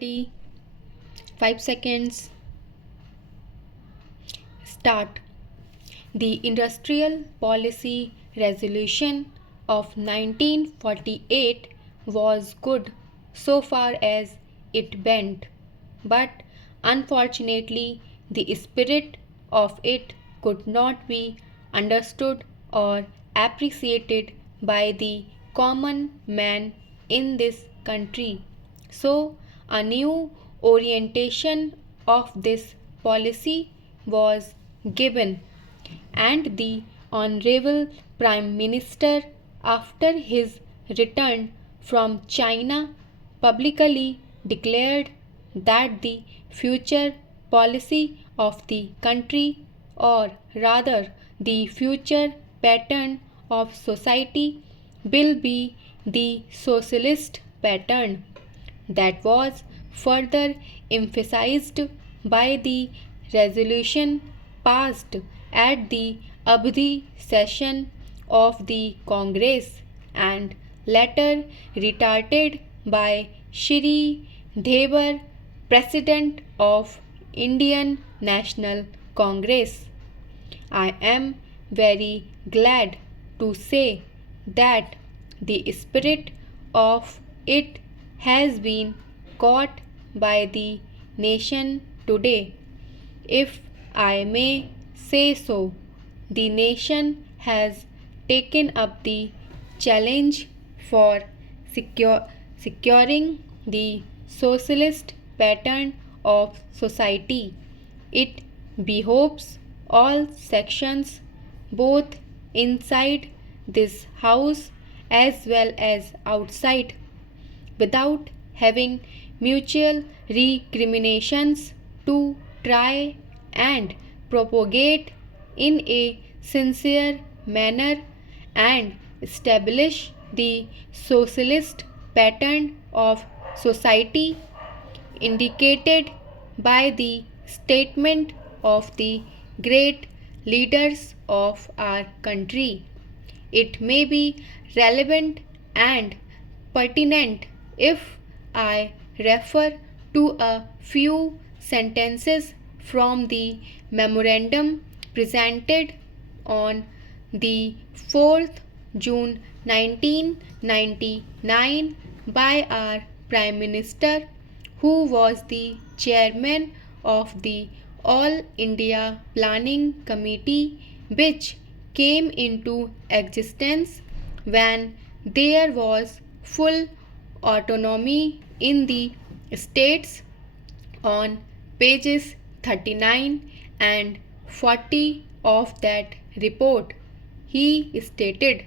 Ready? 5 seconds. Start. The Industrial Policy Resolution of 1948 was good so far as it went, but unfortunately, the spirit of it could not be understood or appreciated by the common man in this country. So, a new orientation of this policy was given, and the Honorable Prime Minister, after his return from China, publicly declared that the future policy of the country, or rather the future pattern of society, will be the socialist pattern. That was further emphasized by the resolution passed at the Abdi session of the Congress and later retorted by Shri Devar, President of Indian National Congress. I am very glad to say that the spirit of it has been caught by the nation today. If I may say so, the nation has taken up the challenge for securing the socialist pattern of society. It behoves all sections, both inside this house as well as outside, without having mutual recriminations, to try and propagate in a sincere manner and establish the socialist pattern of society indicated by the statement of the great leaders of our country. It may be relevant and pertinent if I refer to a few sentences from the memorandum presented on the 4th June 1999 by our Prime Minister, who was the chairman of the All India Planning Committee, which came into existence when there was full autonomy in the states. On pages 39 and 40 of that report, he stated,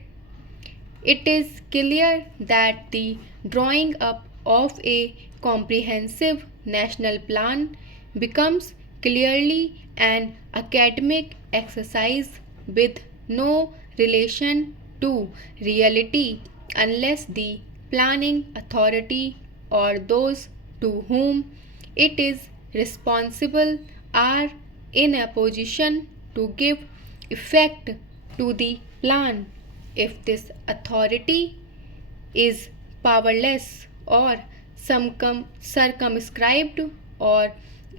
"It is clear that the drawing up of a comprehensive national plan becomes clearly an academic exercise with no relation to reality unless the planning authority or those to whom it is responsible are in a position to give effect to the plan. If this authority is powerless or circumscribed or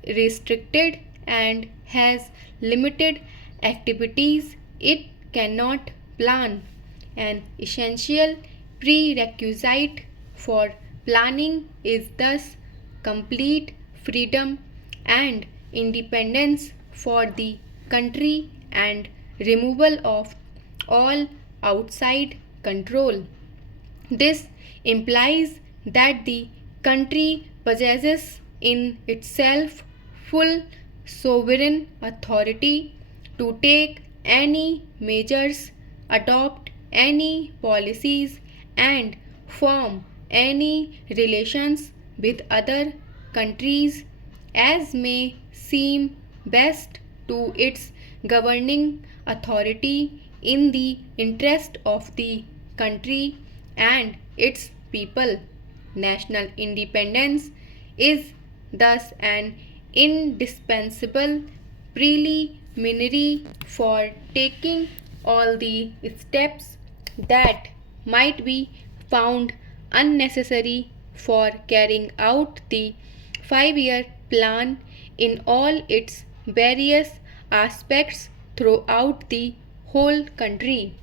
restricted and has limited activities, it cannot plan. An essential prerequisite for planning is thus complete freedom and independence for the country and removal of all outside control. This implies that the country possesses in itself full sovereign authority to take any measures, adopt any policies, and form any relations with other countries as may seem best to its governing authority in the interest of the country and its people. National independence is thus an indispensable preliminary for taking all the steps that might be found unnecessary for carrying out the 5-year plan in all its various aspects throughout the whole country.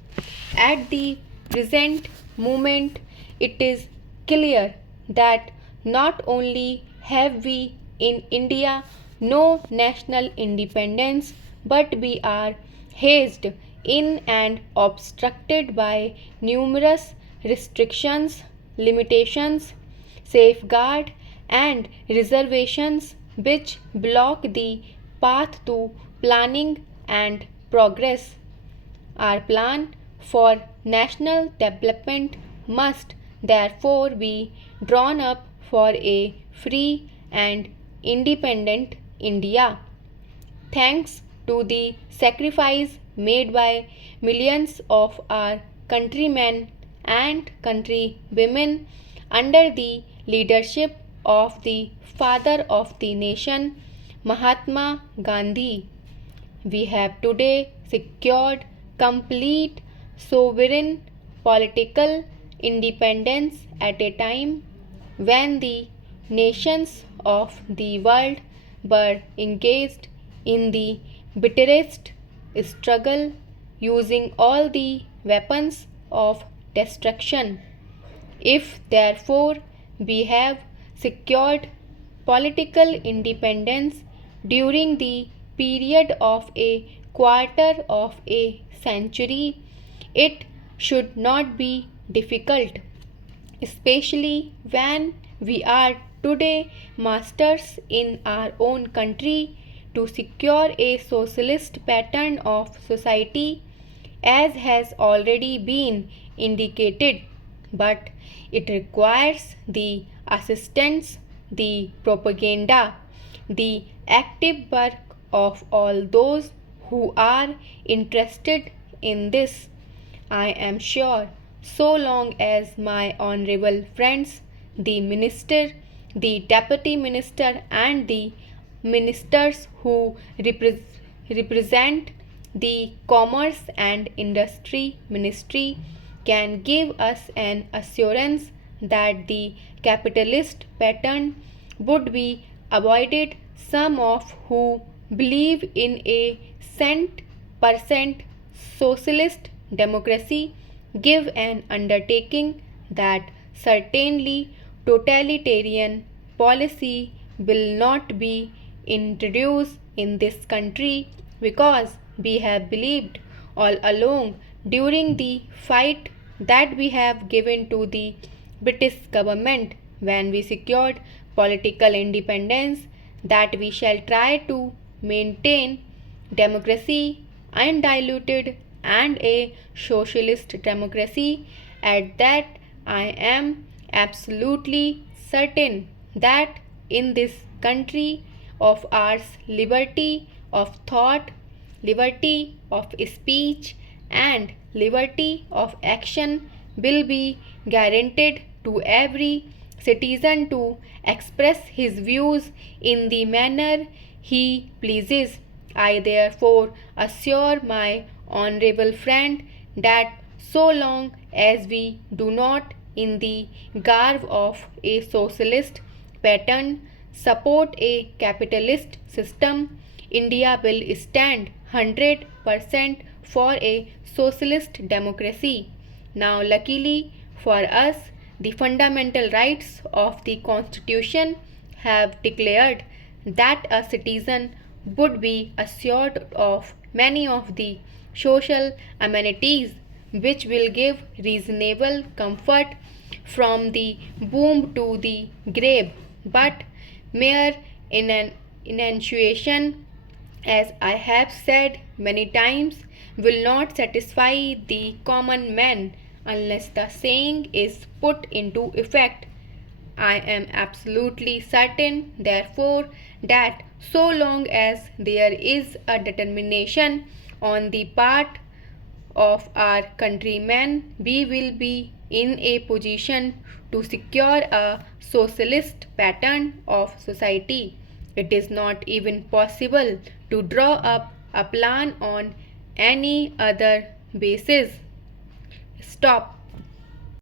At the present moment, it is clear that not only have we in India no national independence, but we are hazed in and obstructed by numerous restrictions, limitations, safeguards, and reservations which block the path to planning and progress. Our plan for national development must therefore be drawn up for a free and independent India. Thanks to the sacrifice made by millions of our countrymen and countrywomen under the leadership of the father of the nation, Mahatma Gandhi, we have today secured complete sovereign political independence at a time when the nations of the world were engaged in the bitterest struggle using all the weapons of destruction. If therefore we have secured political independence during the period of a quarter of a century, it should not be difficult, especially when we are today masters in our own country, to secure a socialist pattern of society, as has already been indicated. But it requires the assistance, the propaganda, the active work of all those who are interested in this. I am sure so long as my honorable friends, the minister, the deputy minister, and the ministers who represent the Commerce and Industry Ministry can give us an assurance that the capitalist pattern would be avoided. Some of who believe in a cent% socialist democracy give an undertaking that certainly totalitarian policy will not be introduced in this country, because we have believed all along during the fight that we have given to the British government when we secured political independence that we shall try to maintain democracy undiluted and a socialist democracy. At that, I am absolutely certain that in this country of ours, liberty of thought, liberty of speech, and liberty of action will be guaranteed to every citizen to express his views in the manner he pleases. I therefore assure my honorable friend that so long as we do not, in the garb of a socialist pattern, support a capitalist system, India will stand 100% for a socialist democracy. Now, luckily for us, the fundamental rights of the Constitution have declared that a citizen would be assured of many of the social amenities which will give reasonable comfort from the womb to the grave. But mere enunciation, as I have said many times, will not satisfy the common man unless the saying is put into effect. I am absolutely certain, therefore, that so long as there is a determination on the part of our countrymen, we will be in a position to secure a socialist pattern of society. It is not even possible to draw up a plan on any other basis. Stop.